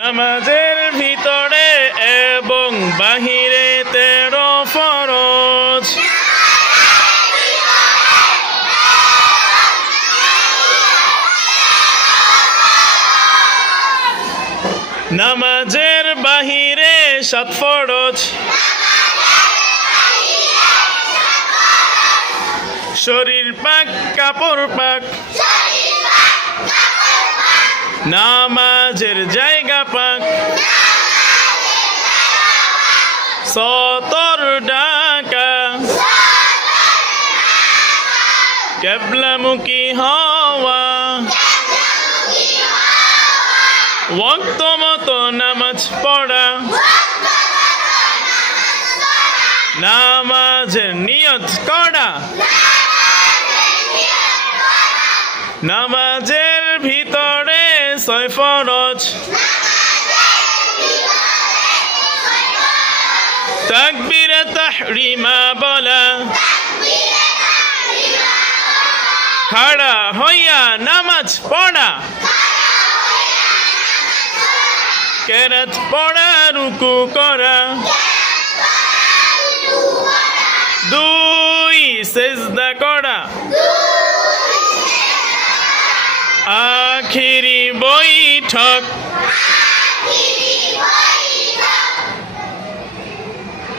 নামাজের ভিতরে এবং বাহিরে 13 ফরজ। নামাজের বাহিরে 7 ফরজ। শরীর পাক, কাপড় পাক, নামাজের জায়গা পাক, সতর ডাকা, কেবলামুখী হওয়া, ওয়াক্ত মতো নামাজ পড়া, নামাজের নিয়ত করা। নামাজের ভিতরে 6 ফরজ। তাকবীরে তাহরিমা বলা, খাড়া হইয়া নামাজ পড়া, কেরাত পড়া, রুকু করা, 2 সিজদা করা, আখিরি বৈঠক।